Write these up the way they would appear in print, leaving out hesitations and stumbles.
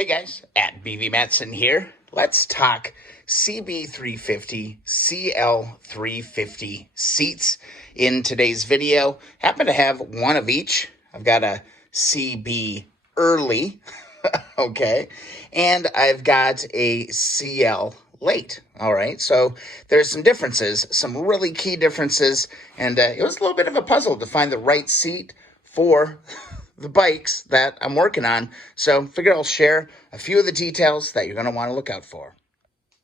Hey guys, at BV Matson here. Let's talk CB350, CL350 seats in today's video. Happen to have one of each. I've got a CB early, okay, and I've got a CL late. All right, so there's some differences, some really key differences, and it was a little bit of a puzzle to find the right seat for the bikes that I'm working on. So figure I'll share a few of the details that you're going to want to look out for.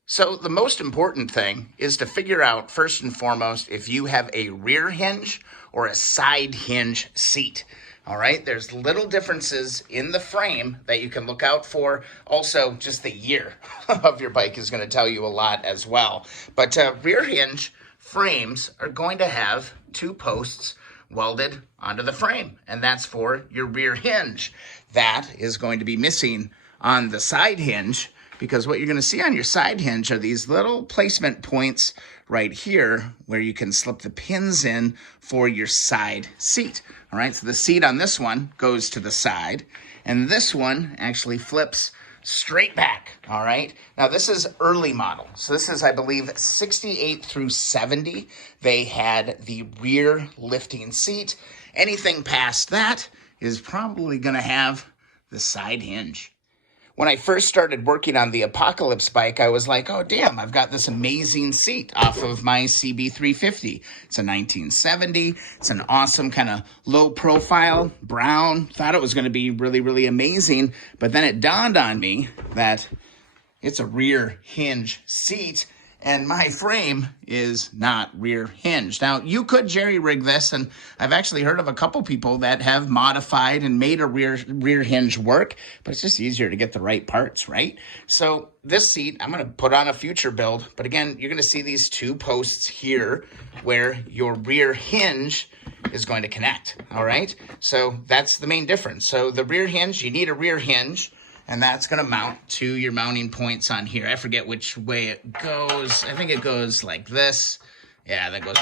So the most important thing is to figure out, first and foremost, if you have a rear hinge or a side hinge seat. All right, there's little differences in the frame that you can look out for. Also, just the year of your bike is going to tell you a lot as well. But rear hinge frames are going to have two posts welded onto the frame, and that's for your rear hinge. That is going to be missing on the side hinge, because what you're going to see on your side hinge are these little placement points right here where you can slip the pins in for your side seat. All right, so the seat on this one goes to the side, and this one actually flips straight back. All right, now this is early model, so this is, I believe, 68 through 70. They had the rear lifting seat. Anything past that is probably going to have the side hinge. When I first started working on the Apocalypse bike, I was like, oh, damn, I've got this amazing seat off of my CB350. It's a 1970. It's an awesome kind of low profile, brown. Thought it was going to be really, really amazing. But then it dawned on me that it's a rear hinge seat, and my frame is not rear hinged. Now, you could jerry rig this, and I've actually heard of a couple people that have modified and made a rear hinge work, but it's just easier to get the right parts, right? So this seat, I'm going to put on a future build, but again, you're going to see these two posts here where your rear hinge is going to connect, all right? So that's the main difference. So the rear hinge, you need a rear hinge, and that's going to mount to your mounting points on here. I forget which way it goes. I think it goes like this. Yeah, that goes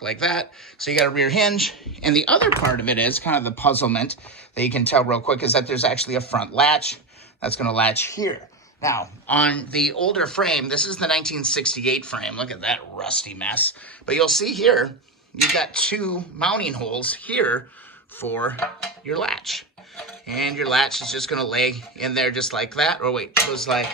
like that. So you got a rear hinge. And the other part of it is kind of the puzzlement that you can tell real quick is that there's actually a front latch that's going to latch here. Now, on the older frame, this is the 1968 frame. Look at that rusty mess. But you'll see here, you've got two mounting holes here for your latch. And your latch is just going to lay in there just like that. Or wait, it goes like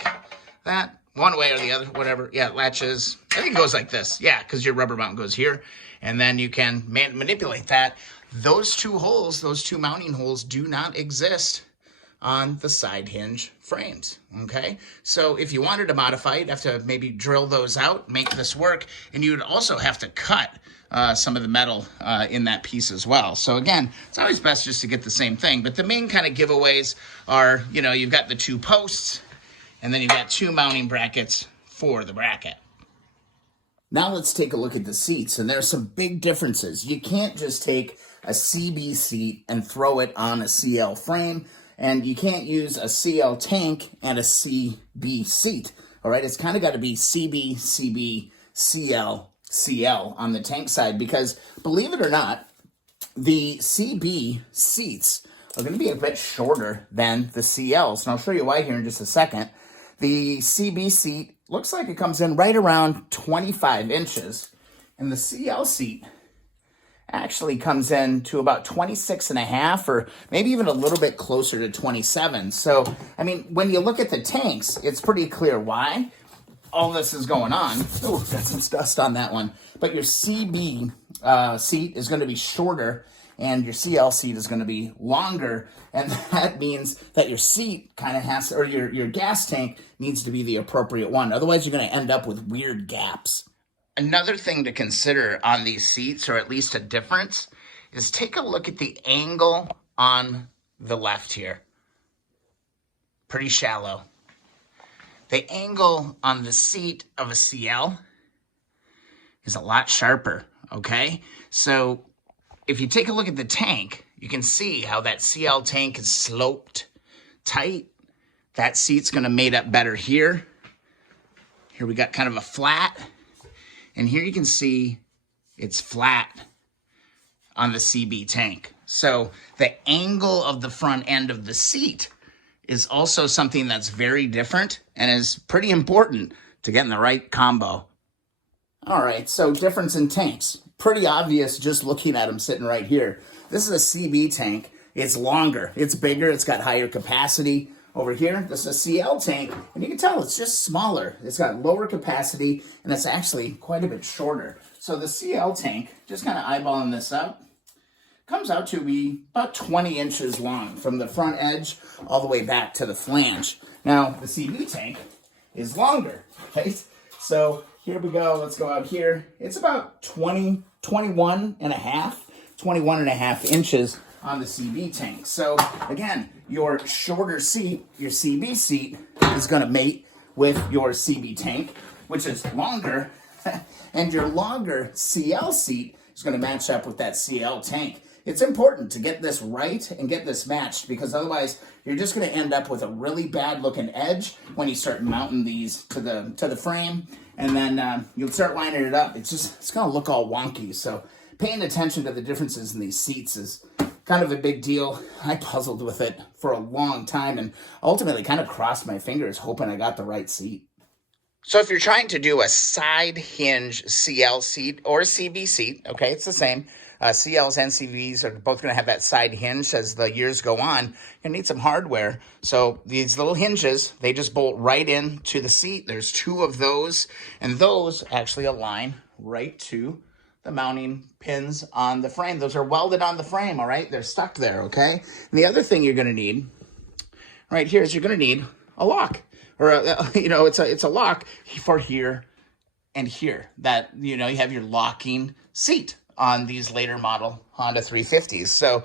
that. One way or the other, whatever. Yeah, it latches. I think it goes like this. Yeah, because your rubber mount goes here. And then you can manipulate that. Those two holes, those two mounting holes, do not exist on the side hinge frames, okay? So if you wanted to modify, you'd have to maybe drill those out, make this work, and you would also have to cut some of the metal in that piece as well. So again, it's always best just to get the same thing, but the main kind of giveaways are, you know, you've got the two posts, and then you've got two mounting brackets for the bracket. Now let's take a look at the seats, and there's some big differences. You can't just take a CB seat and throw it on a CL frame, and you can't use a CL tank and a CB seat, all right? It's kind of got to be CB, CB, CL, CL on the tank side, because believe it or not, the CB seats are going to be a bit shorter than the CLs, and I'll show you why here in just a second. The CB seat looks like it comes in right around 25 inches, and the CL seat actually comes in to about 26 and a half, or maybe even a little bit closer to 27. So, I mean, when you look at the tanks, it's pretty clear why all this is going on. Oh, got some dust on that one. But your CB seat is going to be shorter, and your CL seat is going to be longer, and that means that your seat kind of has, or your gas tank needs to be the appropriate one. Otherwise, you're going to end up with weird gaps. Another thing to consider on these seats, or at least a difference, is take a look at the angle on the left here. Pretty shallow. The angle on the seat of a CL is a lot sharper, okay? So if you take a look at the tank, you can see how that CL tank is sloped tight. That seat's going to mate up better here. Here we got kind of a flat. And here you can see it's flat on the CB tank. So the angle of the front end of the seat is also something that's very different and is pretty important to getting the right combo. All right, so difference in tanks. Pretty obvious just looking at them sitting right here. This is a CB tank. It's longer, it's bigger, it's got higher capacity. Over here, this is a CL tank, and you can tell it's just smaller. It's got lower capacity, and it's actually quite a bit shorter. So the CL tank, just kind of eyeballing this out, comes out to be about 20 inches long from the front edge all the way back to the flange. Now, the CB tank is longer, right? So here we go. Let's go out here. It's about 21 and a half inches on the CB tank. So again, your shorter seat, your CB seat, is going to mate with your CB tank, which is longer, and your longer CL seat is going to match up with that CL tank. It's important to get this right and get this matched, because otherwise you're just going to end up with a really bad looking edge when you start mounting these to the frame, and then you'll start lining it up. It's going to look all wonky. So paying attention to the differences in these seats is kind of a big deal. I puzzled with it for a long time and ultimately kind of crossed my fingers hoping I got the right seat. So if you're trying to do a side hinge CL seat or CB seat, okay, it's the same. CLs and CVs are both going to have that side hinge as the years go on. You're going to need some hardware. So these little hinges, they just bolt right into the seat. There's 2 of those, and those actually align right to the mounting pins on the frame. Those are welded on the frame, all right? They're stuck there, okay? And the other thing you're going to need right here is you're going to need a lock. Or, it's a lock for here and here. That, you have your locking seat on these later model Honda 350s. So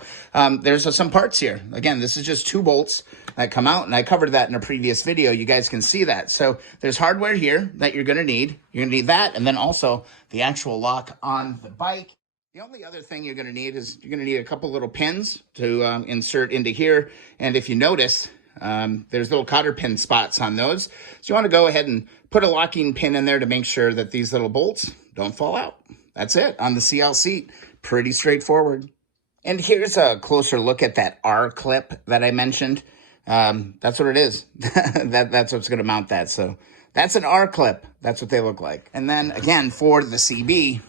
there's some parts here. Again, this is just 2 bolts that come out, and I covered that in a previous video. You guys can see that. So there's hardware here that you're going to need. You're going to need that, and then also the actual lock on the bike. The only other thing you're going to need is you're going to need a couple little pins to insert into here. And if you notice, there's little cotter pin spots on those. So you want to go ahead and put a locking pin in there to make sure that these little bolts don't fall out. That's it on the CL seat. Pretty straightforward. And here's a closer look at that R clip that I mentioned. That's what it is. That's what's going to mount that. So that's an R clip. That's what they look like. And then again, for the CB,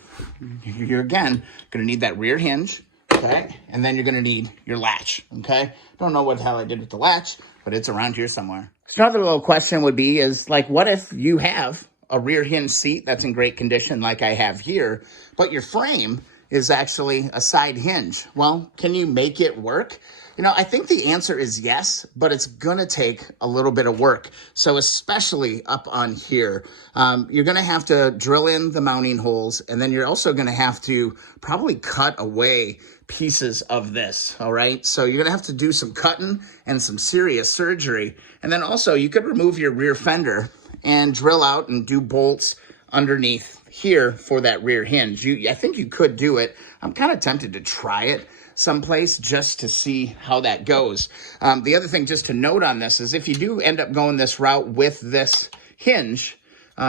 you're again going to need that rear hinge. Okay. And then you're going to need your latch. Okay. Don't know what the hell I did with the latch, but it's around here somewhere. So another little question would be is like, what if you have a rear hinge seat that's in great condition like I have here, but your frame is actually a side hinge? Well, can you make it work? I think the answer is yes, but it's going to take a little bit of work. So especially up on here, you're going to have to drill in the mounting holes, and then you're also going to have to probably cut away pieces of this, all right? So you're going to have to do some cutting and some serious surgery. And then also you could remove your rear fender and drill out and do bolts underneath here for that rear hinge. I think you could do it. I'm kind of tempted to try it someplace just to see how that goes. The other thing just to note on this is if you do end up going this route with this hinge,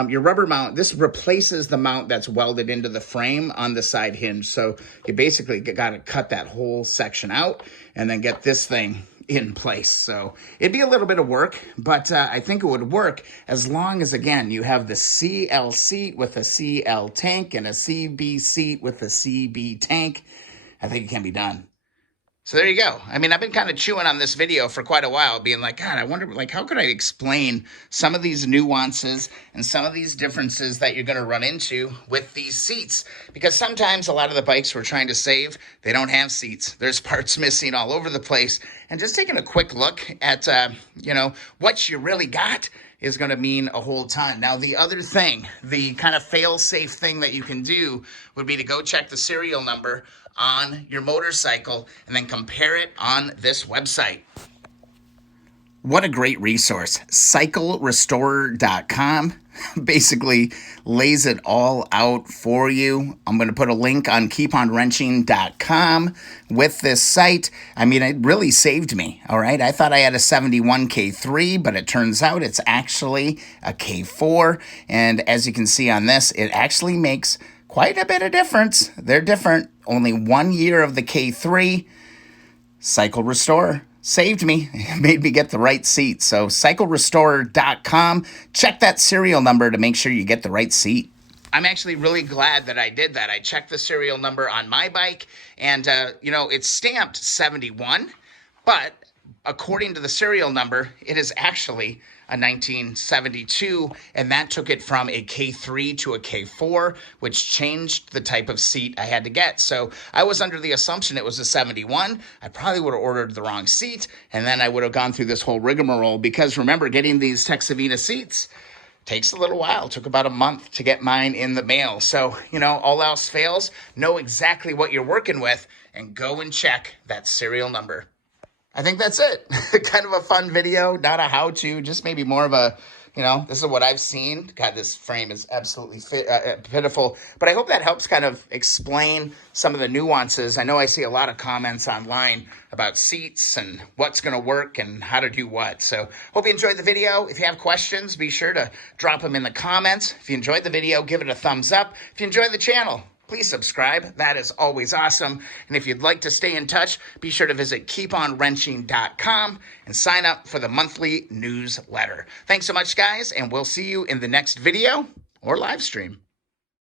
your rubber mount, this replaces the mount that's welded into the frame on the side hinge. So you basically got to cut that whole section out and then get this thing in place. So it'd be a little bit of work, but I think it would work as long as, again, you have the CL seat with a CL tank and a CB seat with a CB tank. I think it can be done. So there you go. I mean, I've been kind of chewing on this video for quite a while, being like, God, I wonder, like, how could I explain some of these nuances and some of these differences that you're going to run into with these seats? Because sometimes a lot of the bikes we're trying to save, they don't have seats. There's parts missing all over the place. And just taking a quick look at, what you really got is going to mean a whole ton. Now, the other thing, the kind of fail-safe thing that you can do would be to go check the serial number on your motorcycle and then compare it on this website. What a great resource. CycleRestorer.com basically lays it all out for you. I'm going to put a link on keeponwrenching.com with this site. I mean, it really saved me, all right? I thought I had a 71 K3, but it turns out it's actually a K4. And as you can see on this, it actually makes quite a bit of difference. They're different. Only 1 year of the K3. Cycle Restorer. saved me, made me get the right seat. So cyclerestorer.com, check that serial number to make sure you get the right seat. I'm actually really glad that I did that. I checked the serial number on my bike, and, it's stamped 71, but according to the serial number, it is actually a 1972, and that took it from a K3 to a K4, which changed the type of seat I had to get. So I was under the assumption it was a 71. I probably would have ordered the wrong seat, and then I would have gone through this whole rigmarole, because remember, getting these Texavita seats takes a little while. It took about a month to get mine in the mail. So, all else fails, know exactly what you're working with and go and check that serial number. I think that's it. Kind of a fun video, not a how-to, just maybe more of a, this is what I've seen. God, this frame is absolutely pitiful. But I hope that helps kind of explain some of the nuances. I know I see a lot of comments online about seats and what's going to work and how to do what. So hope you enjoyed the video. If you have questions, be sure to drop them in the comments. If you enjoyed the video, give it a thumbs up. If you enjoyed the channel, please subscribe. That is always awesome. And if you'd like to stay in touch, be sure to visit keeponwrenching.com and sign up for the monthly newsletter. Thanks so much, guys, and we'll see you in the next video or live stream.